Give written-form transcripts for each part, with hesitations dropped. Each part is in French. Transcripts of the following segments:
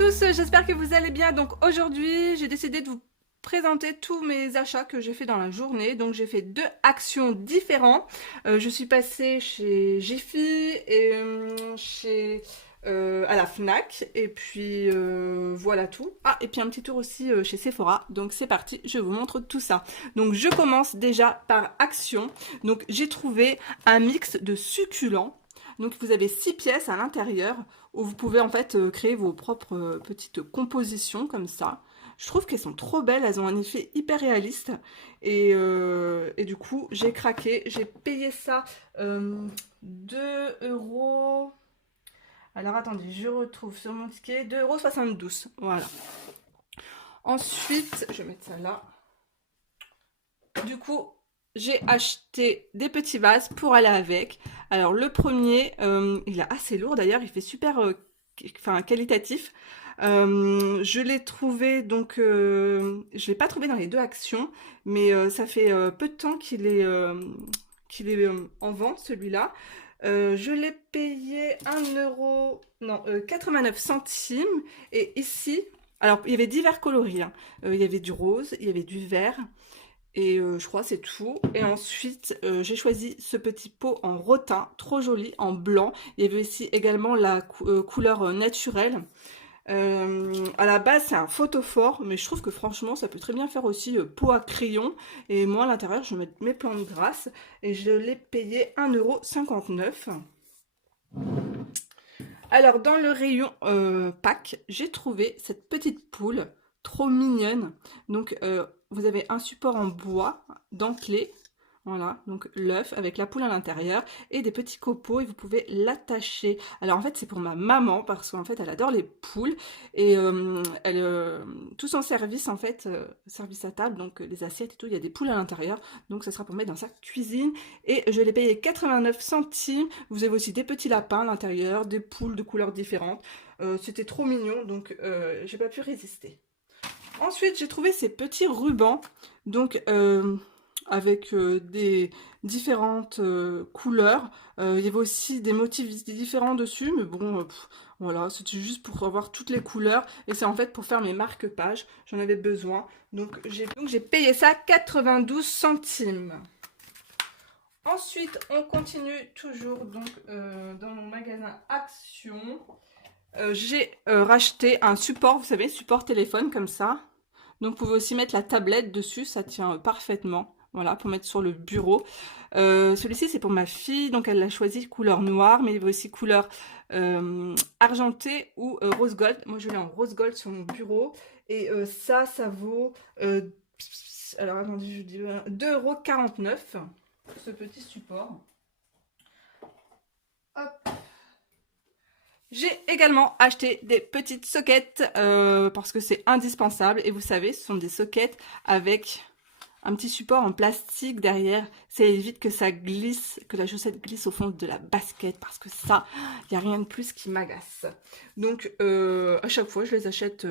tous, j'espère que vous allez bien. Donc aujourd'hui, j'ai décidé de vous présenter tous mes achats que j'ai fait dans la journée. Donc j'ai fait deux actions différentes. Je suis passée chez Jiffy et à la Fnac. Et puis voilà tout. Ah, et puis un petit tour aussi chez Sephora. Donc c'est parti, je vous montre tout ça. Donc je commence déjà par action. Donc j'ai trouvé un mix de succulents. Donc vous avez 6 pièces à l'intérieur où vous pouvez en fait créer vos propres petites compositions comme ça. Je trouve qu'elles sont trop belles, elles ont un effet hyper réaliste et du coup j'ai craqué, j'ai payé ça 2 euros. Alors attendez, je retrouve sur mon ticket 2,72 €. Voilà. Ensuite, je vais mettre ça là. Du coup, j'ai acheté des petits vases pour aller avec. Alors le premier, il est assez lourd d'ailleurs, il fait super qualitatif. Je l'ai trouvé donc, je l'ai pas trouvé dans les deux actions, mais ça fait peu de temps qu'il est en vente celui-là. Je l'ai payé 1 euro, non, 89 centimes. Et ici, alors il y avait divers coloris, hein. Il y avait du rose, il y avait du vert. Et je crois c'est tout. Et ensuite, j'ai choisi ce petit pot en rotin, trop joli, en blanc. Il y avait aussi également la couleur naturelle. À la base, c'est un photophore, mais je trouve que franchement, ça peut très bien faire aussi pot à crayon. Et moi, à l'intérieur, je mets mes plantes grasses. Et je l'ai payé 1,59 €. Alors, dans le rayon pack, j'ai trouvé cette petite poule trop mignonne. Donc, vous avez un support en bois dentelé. Voilà, donc l'œuf avec la poule à l'intérieur et des petits copeaux et vous pouvez l'attacher. Alors en fait c'est pour ma maman parce qu'en fait elle adore les poules et tout son service en fait, service à table, donc les assiettes et tout, il y a des poules à l'intérieur. Donc ça sera pour mettre dans sa cuisine et je l'ai payé 89 centimes. Vous avez aussi des petits lapins à l'intérieur, des poules de couleurs différentes. C'était trop mignon donc j'ai pas pu résister. Ensuite, j'ai trouvé ces petits rubans, donc avec des différentes couleurs. Il y avait aussi des motifs différents dessus, mais bon, voilà, c'était juste pour avoir toutes les couleurs. Et c'est en fait pour faire mes marque-pages, j'en avais besoin. Donc j'ai payé ça 92 centimes. Ensuite, on continue toujours donc dans mon magasin Action. J'ai racheté un support, vous savez, support téléphone comme ça. Donc vous pouvez aussi mettre la tablette dessus, ça tient parfaitement. Voilà, pour mettre sur le bureau. Celui-ci, c'est pour ma fille, donc elle l'a choisi couleur noire, mais il y a aussi couleur argentée ou rose gold. Moi, je l'ai en rose gold sur mon bureau. Et ça vaut... alors, attendez, je dis 2,49 €, ce petit support. Hop. J'ai également acheté des petites sockets parce que c'est indispensable. Et vous savez, ce sont des sockets avec un petit support en plastique derrière. Ça évite que ça glisse, que la chaussette glisse au fond de la basket parce que ça, il n'y a rien de plus qui m'agace. Donc à chaque fois, je les achète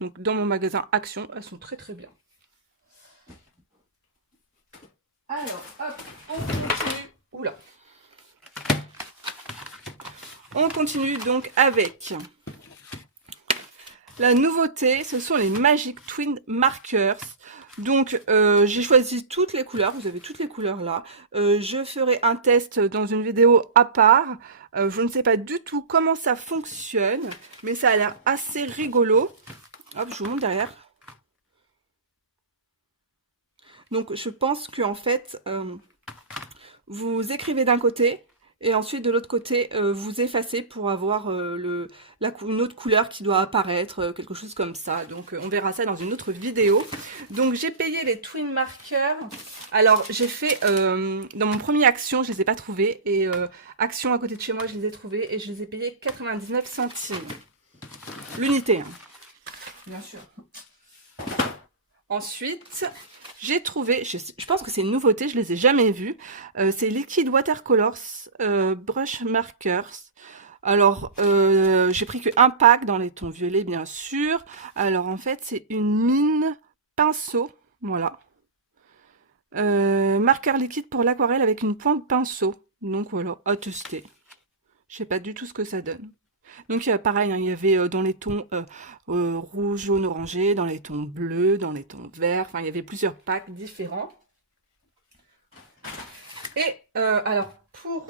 donc, dans mon magasin Action. Elles sont très très bien. Alors, hop, on continue. Oula. On continue donc avec la nouveauté, ce sont les Magic Twin Markers. Donc j'ai choisi toutes les couleurs, vous avez toutes les couleurs là. Je ferai un test dans une vidéo à part. Je ne sais pas du tout comment ça fonctionne, mais ça a l'air assez rigolo. Hop, je vous montre derrière. Donc je pense qu'en fait, vous écrivez d'un côté, et ensuite de l'autre côté vous effacez pour avoir une autre couleur qui doit apparaître, quelque chose comme ça. Donc on verra ça dans une autre vidéo. Donc j'ai payé les twin markers. Alors j'ai fait dans mon premier Action, je les ai pas trouvés, et Action à côté de chez moi, je les ai trouvés et je les ai payés 99 centimes l'unité, hein, bien sûr. Ensuite, j'ai trouvé, je pense que c'est une nouveauté, je les ai jamais vus. C'est Liquid Watercolors Brush Markers. Alors, j'ai pris qu'un pack dans les tons violets, bien sûr. Alors, en fait, c'est une mine pinceau. Voilà. Marqueur liquide pour l'aquarelle avec une pointe pinceau. Donc, voilà, à tester. Je sais pas du tout ce que ça donne. Donc pareil, hein, il y avait dans les tons rouge, jaune, orangé, dans les tons bleus, dans les tons verts, enfin il y avait plusieurs packs différents. Et alors pour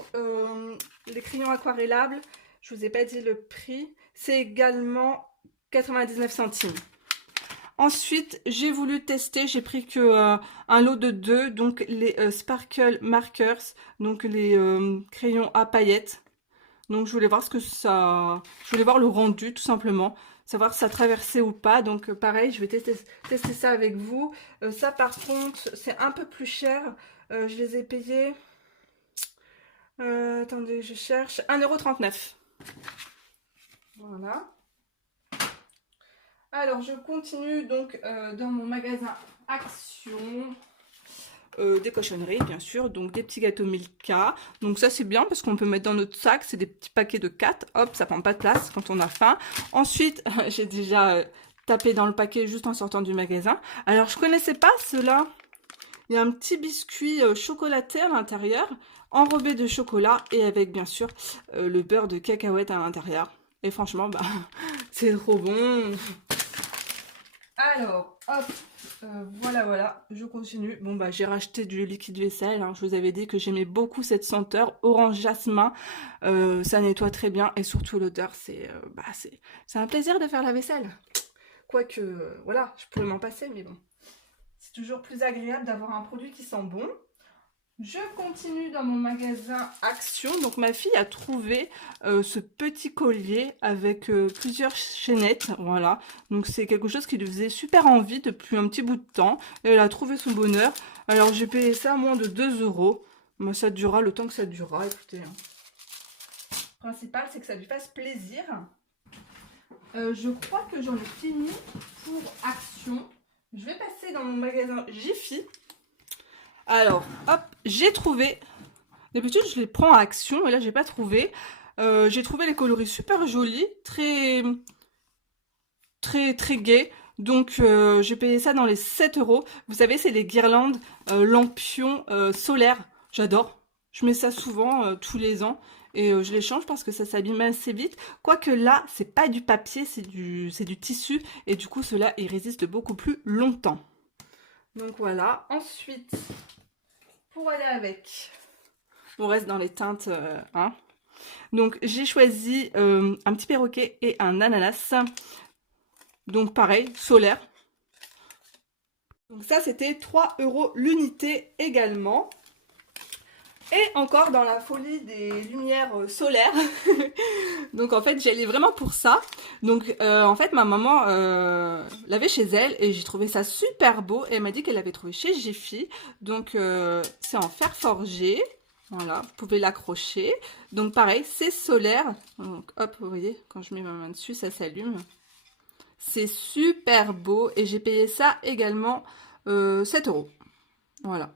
les crayons aquarellables, je vous ai pas dit le prix, c'est également 99 centimes. Ensuite, j'ai voulu tester, j'ai pris que un lot de 2, donc les Sparkle Markers, donc les crayons à paillettes. Donc je voulais voir ce que ça... Je voulais voir le rendu tout simplement, savoir si ça traversait ou pas. Donc pareil, je vais tester ça avec vous. Ça par contre, c'est un peu plus cher. Je les ai payés... attendez, je cherche. 1,39 €. Voilà. Alors je continue donc dans mon magasin Action. Des cochonneries bien sûr, donc des petits gâteaux Milka, donc ça c'est bien parce qu'on peut mettre dans notre sac, c'est des petits paquets de 4, hop, ça prend pas de place quand on a faim. Ensuite j'ai déjà tapé dans le paquet juste en sortant du magasin. Alors je connaissais pas cela, il y a un petit biscuit chocolaté à l'intérieur, enrobé de chocolat et avec bien sûr le beurre de cacahuète à l'intérieur, et franchement bah c'est trop bon. Alors hop, voilà, je continue. Bon bah j'ai racheté du liquide vaisselle, hein. Je vous avais dit que j'aimais beaucoup cette senteur orange jasmin, ça nettoie très bien et surtout l'odeur, c'est un plaisir de faire la vaisselle. Quoique, voilà, je pourrais m'en passer, mais bon, c'est toujours plus agréable d'avoir un produit qui sent bon. Je continue dans mon magasin Action. Donc ma fille a trouvé ce petit collier avec plusieurs chaînettes. Voilà. Donc c'est quelque chose qui lui faisait super envie depuis un petit bout de temps. Et elle a trouvé son bonheur. Alors j'ai payé ça à moins de 2 €. Moi ça durera le temps que ça durera. Écoutez, hein. Le principal c'est que ça lui fasse plaisir. Je crois que j'en ai fini pour Action. Je vais passer dans mon magasin Jiffy. Alors, hop, j'ai trouvé. D'habitude, je les prends à Action, et là, j'ai pas trouvé. J'ai trouvé les coloris super jolis, très gai. Donc, j'ai payé ça dans les 7 €. Vous savez, c'est les guirlandes lampions solaires. J'adore. Je mets ça souvent, tous les ans. Et je les change parce que ça s'abîme assez vite. Quoique là, c'est pas du papier, c'est du tissu. Et du coup, cela, il résiste beaucoup plus longtemps. Donc voilà. Ensuite, pour aller avec, on reste dans les teintes, hein. Donc j'ai choisi un petit perroquet et un ananas. Donc pareil, solaire. Donc ça c'était 3 € l'unité également. Et encore dans la folie des lumières solaires. Donc en fait j'allais vraiment pour ça. Donc en fait ma maman l'avait chez elle et j'ai trouvé ça super beau. Et elle m'a dit qu'elle l'avait trouvé chez Jiffy. Donc c'est en fer forgé. Voilà, vous pouvez l'accrocher. Donc pareil, c'est solaire. Donc hop, vous voyez, quand je mets ma main dessus, ça s'allume. C'est super beau et j'ai payé ça également 7 €. Voilà.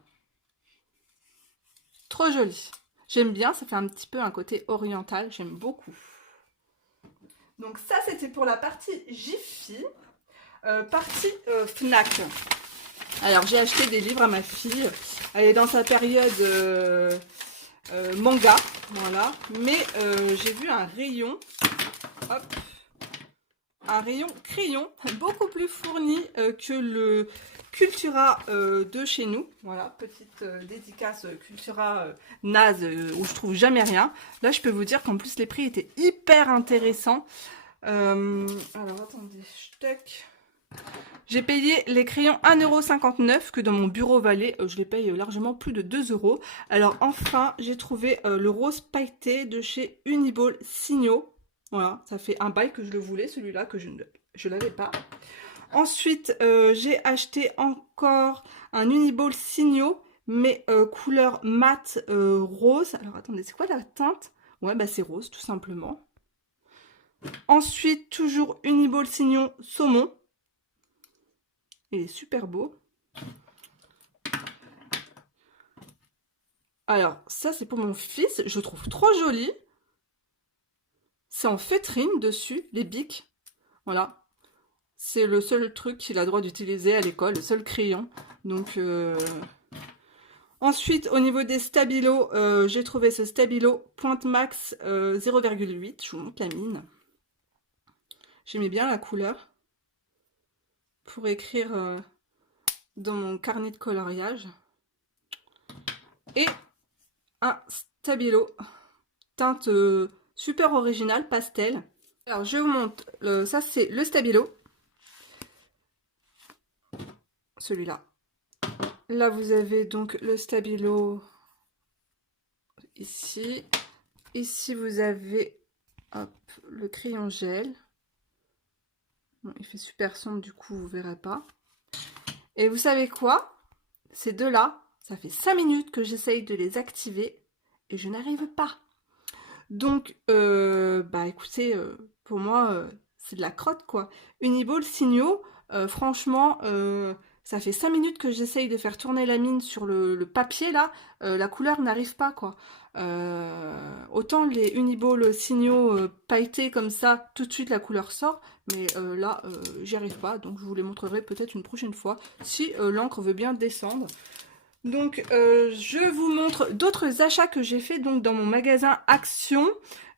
Trop joli. J'aime bien, ça fait un petit peu un côté oriental, j'aime beaucoup. Donc ça, c'était pour la partie Jiffy. Partie Fnac. Alors, j'ai acheté des livres à ma fille. Elle est dans sa période manga, voilà. Mais j'ai vu un rayon, hop, un rayon crayon, beaucoup plus fourni que le Cultura de chez nous. Voilà, petite dédicace Cultura naze où je trouve jamais rien. Là, je peux vous dire qu'en plus, les prix étaient hyper intéressants. Alors, attendez, tac. J'ai payé les crayons 1,59 € que dans mon bureau Valet, je les paye largement plus de 2 €. Alors enfin, j'ai trouvé le rose pailleté de chez Uniball Signo. Voilà, ça fait un bail que je le voulais, celui-là, que je ne l'avais pas. Ensuite, j'ai acheté encore un Uniball Signo, mais couleur mat rose. Alors attendez, c'est quoi la teinte? Ouais, bah c'est rose, tout simplement. Ensuite, toujours Uniball Signo saumon. Il est super beau. Alors, ça, c'est pour mon fils. Je le trouve trop joli. C'est en feutrine dessus, les bics. Voilà. C'est le seul truc qu'il a le droit d'utiliser à l'école, le seul crayon. Donc, ensuite, au niveau des stabilos, j'ai trouvé ce stabilo Pointe Max 0,8. Je vous montre la mine. J'aimais bien la couleur pour écrire dans mon carnet de coloriage. Et un stabilo teinte super originale pastel. Alors je vous montre, ça c'est le stabilo, celui-là. Là vous avez donc le stabilo ici. Ici vous avez hop, le crayon gel. Bon, il fait super sombre, du coup vous verrez pas. Et vous savez quoi? Ces deux-là, ça fait 5 minutes que j'essaye de les activer et je n'arrive pas. Donc, bah écoutez, pour moi, c'est de la crotte quoi. Uniball Signaux, franchement, ça fait 5 minutes que j'essaye de faire tourner la mine sur le papier là, la couleur n'arrive pas quoi. Autant les Uniball Signaux pailletés comme ça, tout de suite la couleur sort, mais là, j'y arrive pas, donc je vous les montrerai peut-être une prochaine fois, si l'encre veut bien descendre. Donc, je vous montre d'autres achats que j'ai fait donc dans mon magasin Action.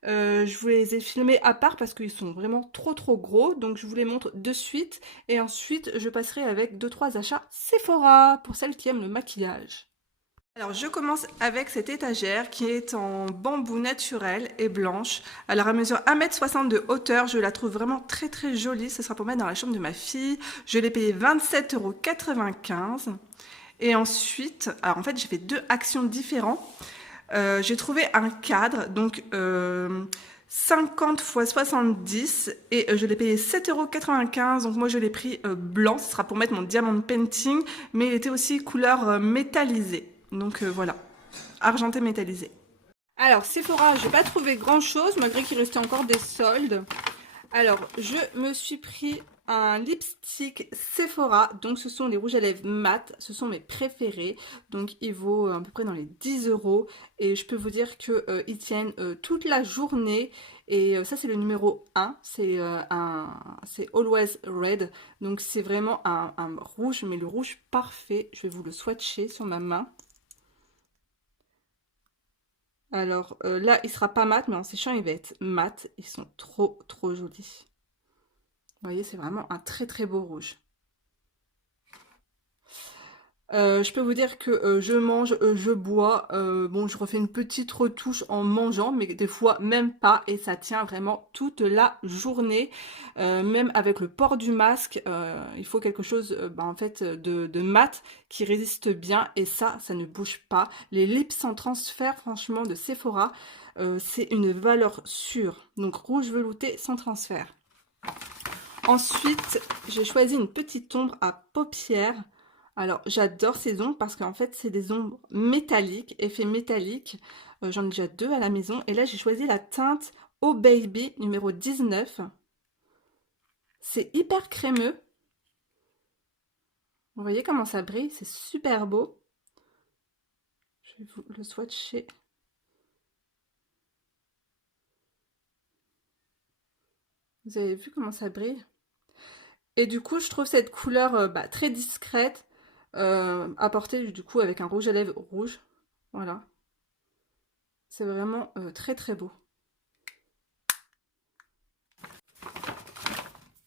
Je vous les ai filmés à part parce qu'ils sont vraiment trop gros. Donc, je vous les montre de suite. Et ensuite, je passerai avec 2-3 achats Sephora pour celles qui aiment le maquillage. Alors, je commence avec cette étagère qui est en bambou naturel et blanche. Alors, elle mesure 1,60 m de hauteur. Je la trouve vraiment très jolie. Ce sera pour mettre dans la chambre de ma fille. Je l'ai payée 27,95 €. Et ensuite, alors en fait, j'ai fait 2 actions différentes. J'ai trouvé un cadre, donc 50 x 70, et je l'ai payé 7,95 €. Donc moi, je l'ai pris blanc, ce sera pour mettre mon diamond painting, mais il était aussi couleur métallisée. Donc voilà, argenté métallisé. Alors, Sephora, je n'ai pas trouvé grand-chose, malgré qu'il restait encore des soldes. Alors, je me suis pris un lipstick Sephora, donc ce sont les rouges à lèvres mat, ce sont mes préférés, donc il vaut à peu près dans les 10 € et je peux vous dire que ils tiennent toute la journée. Et ça c'est le numéro 1, c'est Always Red, donc c'est vraiment un rouge, mais le rouge parfait. Je vais vous le swatcher sur ma main. Alors là il sera pas mat, mais en séchant il va être mat. Ils sont trop jolis. Vous voyez, c'est vraiment un très beau rouge. Je peux vous dire que je mange, je bois. Bon, je refais une petite retouche en mangeant, mais des fois même pas. Et ça tient vraiment toute la journée. Même avec le port du masque, il faut quelque chose bah, en fait de mat qui résiste bien. Et ça ne bouge pas. Les lips sans transfert, franchement, de Sephora, c'est une valeur sûre. Donc rouge velouté sans transfert. Ensuite, j'ai choisi une petite ombre à paupières. Alors, j'adore ces ombres parce qu'en fait, c'est des ombres métalliques, effet métallique. J'en ai déjà 2 à la maison. Et là, j'ai choisi la teinte Oh Baby numéro 19. C'est hyper crémeux. Vous voyez comment ça brille? C'est super beau. Je vais vous le swatcher. Vous avez vu comment ça brille? Et du coup, je trouve cette couleur bah, très discrète, apportée du coup avec un rouge à lèvres rouge. Voilà. C'est vraiment très beau.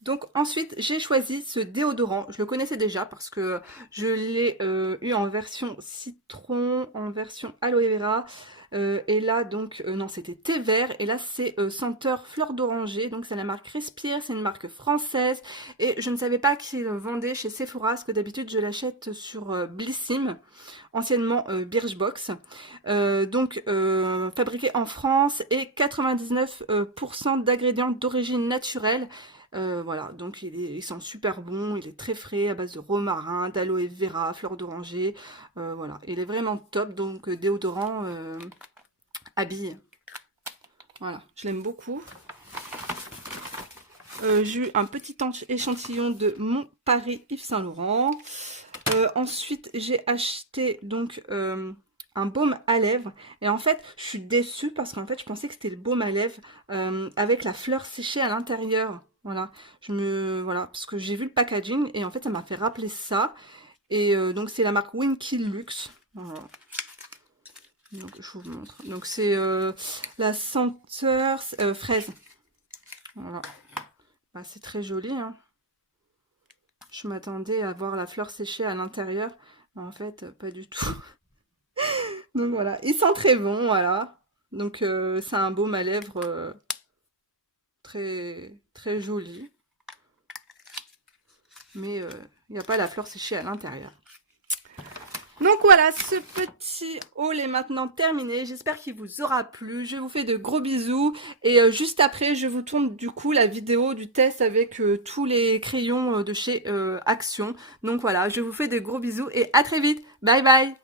Donc ensuite, j'ai choisi ce déodorant. Je le connaissais déjà parce que je l'ai eu en version citron, en version aloe vera. Et là, donc, non, c'était thé vert. Et là, c'est senteur fleur d'oranger. Donc, c'est la marque Respire. C'est une marque française. Et je ne savais pas qu'ils vendaient chez Sephora parce que d'habitude, je l'achète sur Blissim, anciennement Birchbox. Donc, fabriqué en France et 99% d'ingrédients d'origine naturelle. Voilà, donc il sent super bon, il est très frais à base de romarin, d'aloe vera, fleur d'oranger. Voilà, il est vraiment top, donc déodorant habille. Voilà, je l'aime beaucoup. J'ai eu un petit échantillon de mon Paris Yves Saint Laurent. Ensuite, j'ai acheté donc un baume à lèvres. Et en fait, je suis déçue parce qu'en fait, je pensais que c'était le baume à lèvres avec la fleur séchée à l'intérieur. Voilà, voilà, parce que j'ai vu le packaging et en fait, ça m'a fait rappeler ça. Et donc, c'est la marque Winky Luxe. Voilà. Donc, je vous montre. Donc, c'est la senteur fraise. Voilà. Bah, c'est très joli, hein. Je m'attendais à voir la fleur séchée à l'intérieur. En fait, pas du tout. Donc voilà, ils sont très bons, voilà. Donc c'est un baume à lèvres très, très joli. Mais il n'y a pas la fleur séchée à l'intérieur. Donc voilà, ce petit haul est maintenant terminé. J'espère qu'il vous aura plu. Je vous fais de gros bisous. Et juste après, je vous tourne du coup la vidéo du test avec tous les crayons de chez Action. Donc voilà, je vous fais de gros bisous et à très vite. Bye bye.